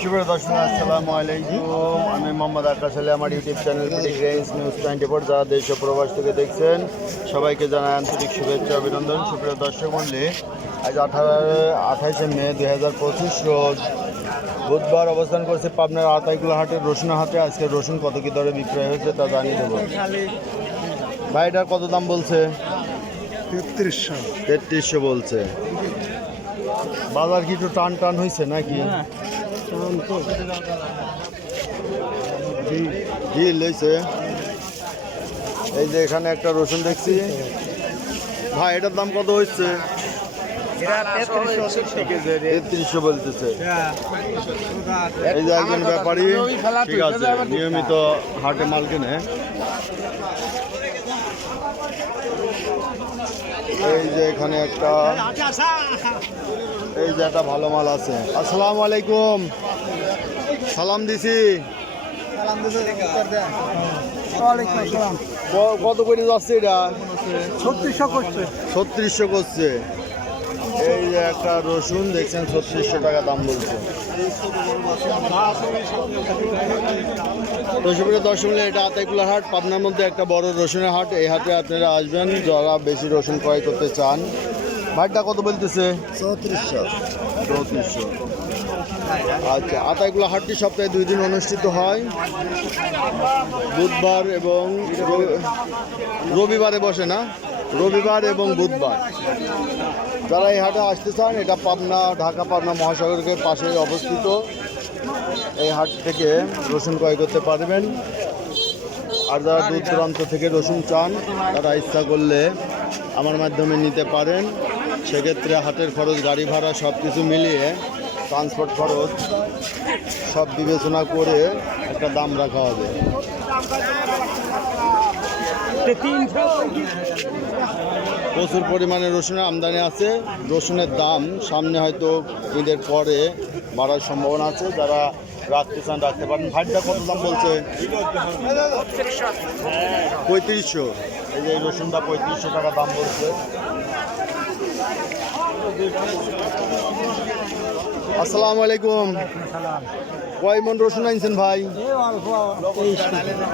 শুভ দর্শক, আসসালামু আলাইকুম। আমি মোহাম্মদ আকাশ আলী। আমার ইউটিউব চ্যানেল রেঞ্জ নিউজ 24 যারা দেশ ও প্রবাস থেকে দেখছেন সবাইকে জানাই আন্তরিক শুভেচ্ছা অভিনন্দন। সুপ্রিয় দর্শক মণ্ডলী, আজ 28শে মে 2025 রোজ বুধবার অবস্থান করছে পাবনার আতাইকুলা হাটের রসুন হাটে। আজকে রসুন কত কি দরে বিক্রয় হয়েছে তা জানিয়ে দেবো। ভাই এটার কত দাম বলছে? 3300 বলছে। বাজার কি একটু টান টান হয়েছে নাকি? ঢিল হয়েছে। এই যে এখানে একটা রসুন দেখছি। ভাই এটার দাম কত হচ্ছে? 3300 বলতেছে। এই যে একজন ব্যাপারী, ঠিক আছে, নিয়মিত হাটে মাল কেনে। এই যে এখানে একটা, এই যে একটা ভালো মাল আছে। আসসালামু আলাইকুম। সালাম দিছি। কত করে যাচ্ছে এটা? 3600 করছে। এই যে একটা রসুন দেখছেন 3600 টাকা দাম বলছে। দর্শক, এটা আতাইকুলা হাট, পাবনার মধ্যে একটা বড় রসুনের হাট। এই হাটে আপনারা আসবেন যারা বেশি রসুন ক্রয় করতে চান। ভাইটা কত বলতেছে? 3400। আচ্ছা, আতাইকুলা হাটটি সপ্তাহে 2 দিন অনুষ্ঠিত হয়, বুধবার এবং রবিবারে বসে না, রবিবার এবং বুধবার। যারা এই হাটে আসতে চান, এটা পাবনা, ঢাকা পাবনা মহাসাগরের পাশে অবস্থিত। এই হাট থেকে রসুন ক্রয় করতে পারবেন। আর যারা দূর দূরান্ত থেকে রসুন চান তারা ইচ্ছা করলে আমার মাধ্যমে নিতে পারেন। সেক্ষেত্রে হাটের খরচ, গাড়ি ভাড়া সব কিছু মিলিয়ে, ট্রান্সপোর্ট খরচ সব বিবেচনা করে একটা দাম রাখা হবে। প্রচুর পরিমাণে রসুনের আমদানি আছে। রসুনের দাম সামনে হয়তো ঈদের পরে বাড়ার সম্ভাবনা আছে। যারা রাখতে চান রাখতে পারেন। ভাইটা কত দাম বলছে? 3500। এই যে রসুনটা 3500 টাকা দাম বলছে। আসসালামু আলাইকুম। কয় মন রসুন আনছেন ভাই?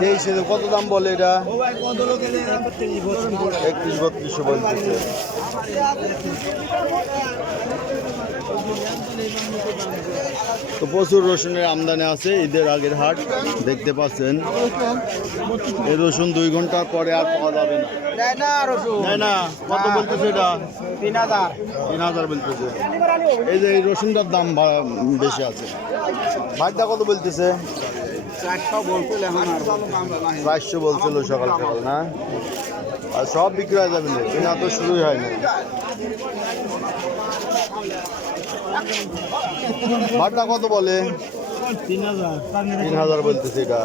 2300। কত দাম বলে এটা? 31-3200 বলতেছে। তো প্রচুর রসুনের আমদানি আছে। ঈদের আগের হাট দেখতে পাচ্ছেন। এই রসুন 2 ঘন্টার পরে আর পাওয়া যাবে না। না, কত বলতেছে এটা? 3000 বলতেছে। এই যে এই রসুনটার দাম বেশি আছে। ভাইটা কত বলতেছে? 400 বলছিল সকাল সকাল, না? আর সব বিক্রি হয়ে যাবে না, কেনা তো শুরুই হয় না। ভাড়টা কত বলে? 3000 বলতেছে এটা।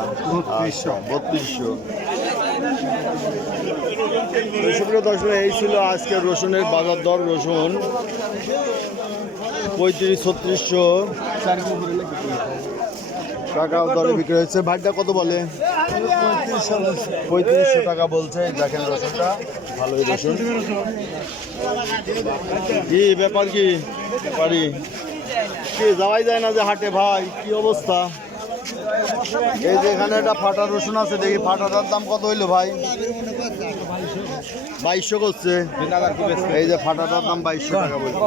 3200। এই ছিল আজকের রসুনের বাজার দর। রসুন 3500-3600 টাকা দরে বিক্রি হচ্ছে। ভাইটা কত বলে? 3500 টাকা বলছে। দেখেন রসুনটা ভালোই রসুন। কি ব্যাপার, কি ব্যাপারি কি যাওয়াই যায় না যে হাটে? ভাই কি অবস্থা? এই যে এখানে একটা ফাটা রসুন আছে, দেখি ফাটাটার দাম কত হইলো ভাই? 2200 করছে। এই যে ফাটাটার দাম 2200 টাকা বলছে।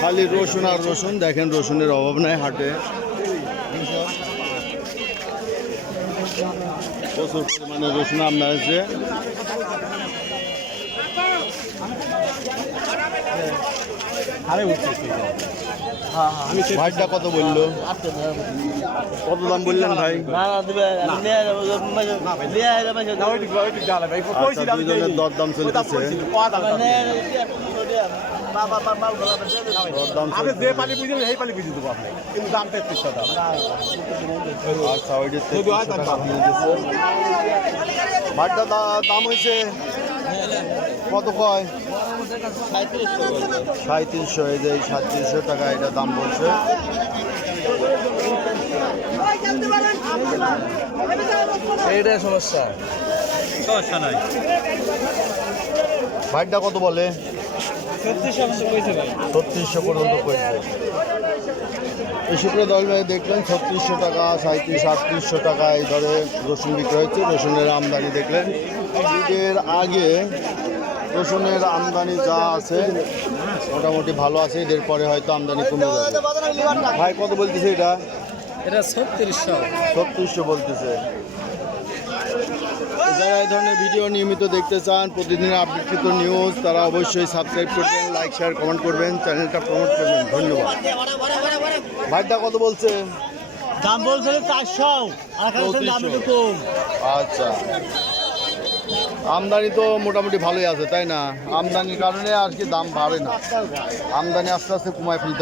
খালি রসুন আর রসুন। দেখেন রসুনের অভাব নাই হাটে। প্রচুর পরিমাণে রসুন আমদানি আছে। ভাইটা কত বললো? কত দাম বললেন ভাই? দুজনের দরদাম চলতেছে। ভাইটা দাম হয়েছে কত? কয় 3700। এই যে 3700 টাকা এটা দাম বলছে। এইটাই সমস্যা। সমস্যা নাই। ভাইটা কত বলে? 3600 কইছে ভাই। 3600 পর্যন্ত করেছে। এই সুপ্রিয় দল ভাই দেখলেন 3600 টাকা, 3700-3800 টাকা এই ধরে রসুন বিক্রি হচ্ছে। রসুনের আমদানি দেখলেন ঈদের আগে রসুনের আমদানি যা আছে মোটামুটি ভালো আছে, এদের পরে হয়তো আমদানি কমে যাবে। ভাই কত বলতেছে এটা? এটা 3600। 3600 বলতেছে। তো যারা এই ধরনের ভিডিও নিয়মিত দেখতে চান, প্রতিদিনের আপডেটকৃত নিউজ, তারা অবশ্যই সাবস্ক্রাইব করবেন, লাইক শেয়ার কমেন্ট করবেন, চ্যানেলটা প্রমোট করবেন। ধন্যবাদ। ভাইটা কত বলছে? দাম বলছিল 400 আর এখানে দাম একটু কম। আচ্ছা, আমদানি তো মোটামুটি ভালোই আছে তাই না? আমদানির কারণে আর কি দাম বাড়ে না, আমদানি আস্তে আস্তে কমায় ফেলতে হবে।